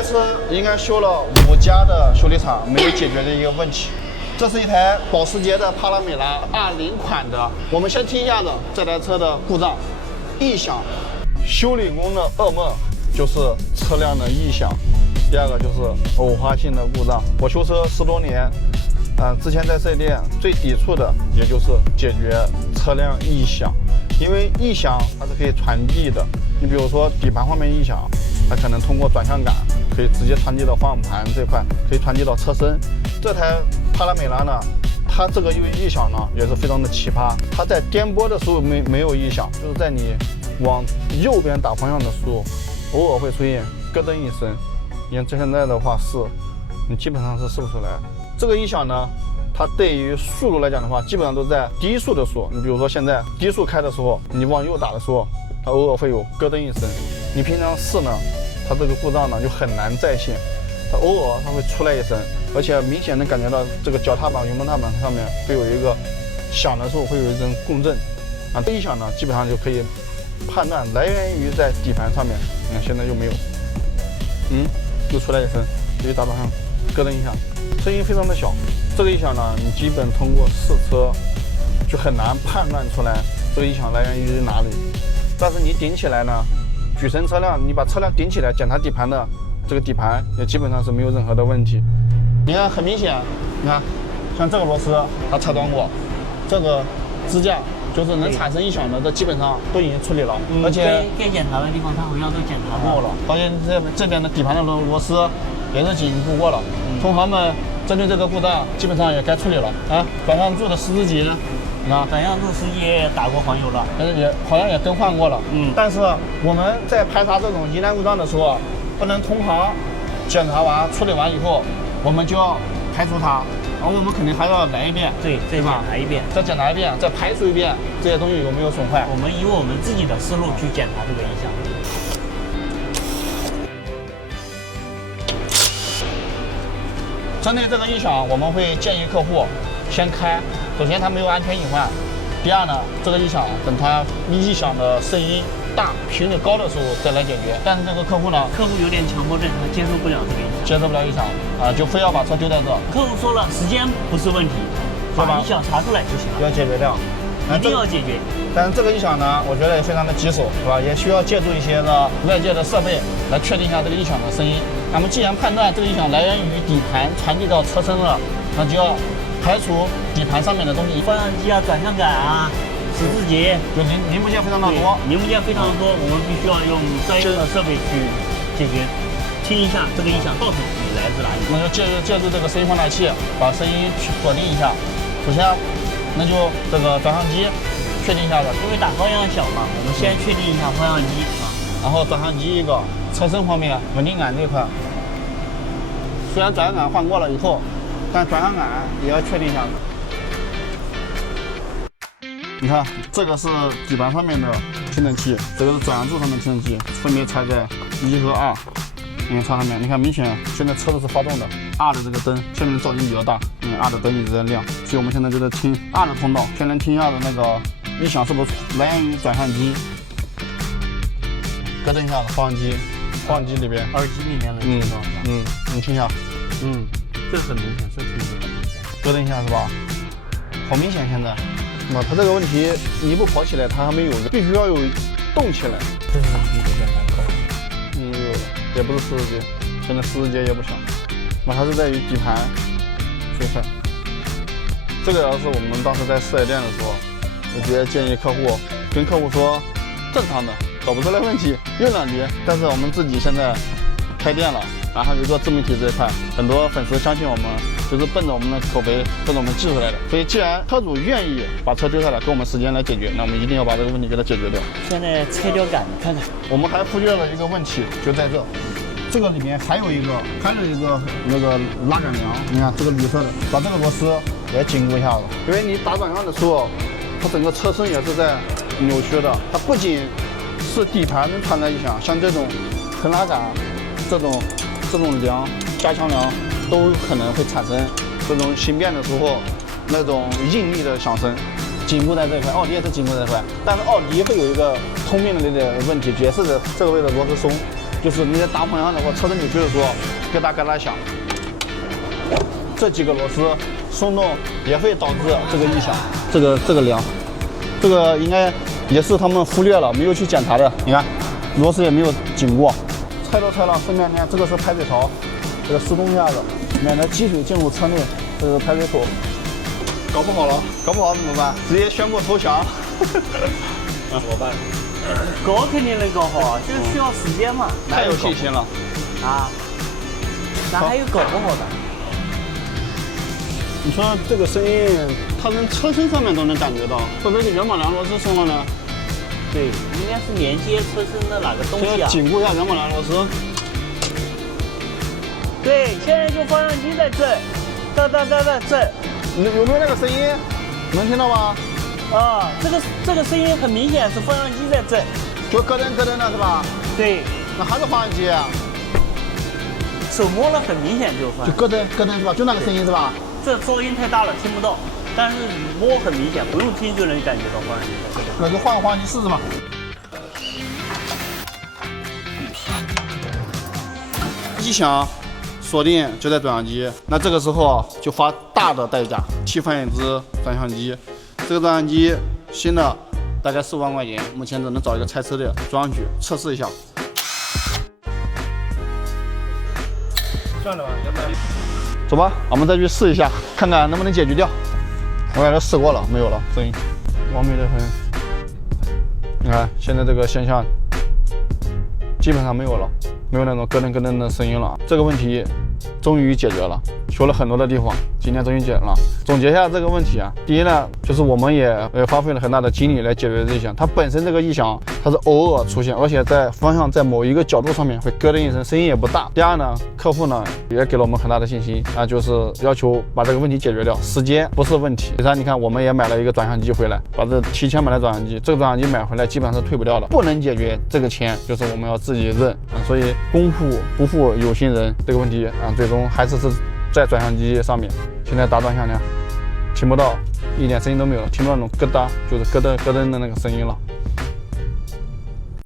台车应该修了5家的修理厂没有解决的一个问题。这是一台保时捷的帕拉梅拉20款的。我们先听一下子这台车的故障。异响，修理工的噩梦就是车辆的异响。第二个就是偶发性的故障。我修车10多年，之前在4S店最抵触的也就是解决车辆异响，因为异响它是可以传递的。你比如说底盘方面异响，它可能通过转向杆可以直接传递到方向盘这块，可以传递到车身。这台帕拉梅拉呢，它这个异响呢也是非常的奇葩。它在颠簸的时候没有异响，就是在你往右边打方向的时候，偶尔会出现咯噔一声。你看这现在的话你基本上是试不出来。这个异响呢，它对于速度来讲的话，基本上都在低速的时候。你比如说现在低速开的时候，你往右打的时候，它偶尔会有咯噔一声。你平常试呢，它这个故障呢就很难再现，它偶尔它会出来一声，而且明显能感觉到这个脚踏板、油门踏板上面会有一个响的时候会有一阵共振啊。这异响呢，基本上就可以判断来源于在底盘上面。你看现在又没有，又出来一声，又打转向，咯噔一下，声音非常的小。这个异响呢，你基本通过试车就很难判断出来这个异响来源于哪里。但是你顶起来呢，举升车辆，你把车辆顶起来检查底盘的这个底盘也基本上是没有任何的问题。你看很明显，你看像这个螺丝它拆断过，这个支架就是能产生异响的，这基本上都已经处理了，而且该检查的地方它好像都检查过了。而且这边的底盘的螺丝也是紧固过了。同行们针对这个故障基本上也该处理了啊。转向柱的十字节，啊，转向柱实际也打过黄油了，也好像也更换过了。但是我们在排查这种疑难故障的时候，不能同行检查完处理完以后，我们就要排除它。然后我们肯定还要来一遍，对，再检查一遍，再检查一遍，再排除一遍这些东西有没有损坏。我们以我们自己的思路去检查这个影响。针对这个异响，我们会建议客户先开。首先它没有安全隐患，第二呢，这个异响等它异响的声音大、频率高的时候再来解决。但是这个客户呢，客户有点强迫症，他接受不了这个影响，接受不了异响啊，就非要把车丢在这。客户说了，时间不是问题，把异响查出来就行了，要解决掉，一定要解决。但是这个异响呢，我觉得也非常的棘手，是吧？也需要借助一些外界的设备来确定一下这个异响的声音。那么既然判断这个异响来源于底盘传递到车身了，那就要排除底盘上面的东西，方向机啊、转向杆啊、十字节，就零部件非常的多，零部件非常的多，我们必须要用专业的设备去解决。听一下这个异响到底来自哪里？那就借助这个声音放大器，把声音去锁定一下。首先，那就这个转向机确定一下子，因为打方向小嘛，我们先确定一下方向机啊。然后转向机一个，车身方面稳定杆这一块，虽然转向杆换过了以后，但转向杆也要确定一下。你看，这个是底盘上面的听诊器，这个是转向柱上面的听诊器，分别插在1和2。你看插上面，你看明显现在车子是发动的，2的这个灯下面的噪音比较大，2的灯一直在亮，所以我们现在就在听2的通道，先来听一下的那个异响是不是来源于转向机。咯噔一下子，发动机里边，耳机里面的听到是吧？你听一下，这很明显，这听着很明显。咯噔一下是吧？好明显现在。那么它这个问题，你不跑起来，它还没有，必须要有动起来。这个问题有点难搞。也不是十字节，现在十字节也不响，那它是在于底盘这一块。这个要是我们当时在4S店的时候，我觉得建议跟客户说，正常的，找不出来问题，用两节。但是我们自己现在开店了，然后有做自媒体这一块，很多粉丝相信我们，就是奔着我们的口碑，奔着我们技术来的。所以既然车主愿意把车丢下来，给我们时间来解决，那我们一定要把这个问题给它解决掉。现在拆掉杆，你看看，我们还忽略了一个问题，就在这个里面还有一个那个拉杆梁，你看这个绿色的，把这个螺丝也紧固一下子，因为你打转向的时候，它整个车身也是在扭曲的，它不仅是底盘能传来异响，像这种横拉杆、这种梁、加强梁都可能会产生这种形变的时候那种应力的响声。紧固在这一块，奥迪也是紧固在这块，但是奥迪会有一个通病的那个问题，也是这个位置螺丝松。就是你在打方向的话，车子扭矩的时候咯哒咯哒响。这几个螺丝松动也会导致这个异响。这个梁，这个应该也是他们忽略了，没有去检查的。你看，螺丝也没有紧过。拆都拆了，顺便看这个是排水槽，这个疏通一下子，免得积水进入车内。这是排水口，搞不好了，搞不好怎么办？直接宣布投降。怎么办？搞肯定能搞好啊，就是需要时间嘛。太有信心了啊！那还有搞不好的？你说这个声音，它从车身上面都能感觉到，会不会是圆板梁螺丝松了呢？对，应该是连接车身的哪个东西啊？紧固一下圆板梁螺丝。对，现在就方向机在震，哒哒哒哒震。有没有那个声音？能听到吗？啊，这个声音很明显是方向机在震，就咯噔咯噔的是吧？对，那还是方向机啊？手摸了很明显就算。就咯噔咯噔是吧？就那个声音是吧？这噪音太大了，听不到，但是摸很明显，不用听就能感觉到方向机在震。那就换个方向机试试吧。异响锁定就在转向机，那这个时候就花大的代价替换一只转向机。这个转向机新的大概4、5万块钱，目前只能找一个拆车的装上去测试一下。算了吧，要不然。走吧，我们再去试一下，看看能不能解决掉。我感觉试过了，没有了声音，完美的很。你看现在这个现象基本上没有了，没有那种咯噔咯噔的声音了。这个问题终于解决了，修了很多的地方，今天终于解决了。总结一下这个问题啊，第一呢，就是我们也花费了很大的精力来解决这异响。它本身这个异响它是偶尔出现，而且在方向在某一个角度上面会咯噔一声，声音也不大。第二呢，客户呢也给了我们很大的信心啊，就是要求把这个问题解决掉，时间不是问题。第三，你看我们也买了一个转向机回来，把这提前买了转向机，这个转向机买回来基本上是退不掉的，不能解决这个钱就是我们要自己认啊。所以功夫不负有心人这个问题啊，最终还是在转向机上面。现在打转向呢，听不到，一点声音都没有了，听不到那种咯哒，就是咯噔咯噔的那个声音了。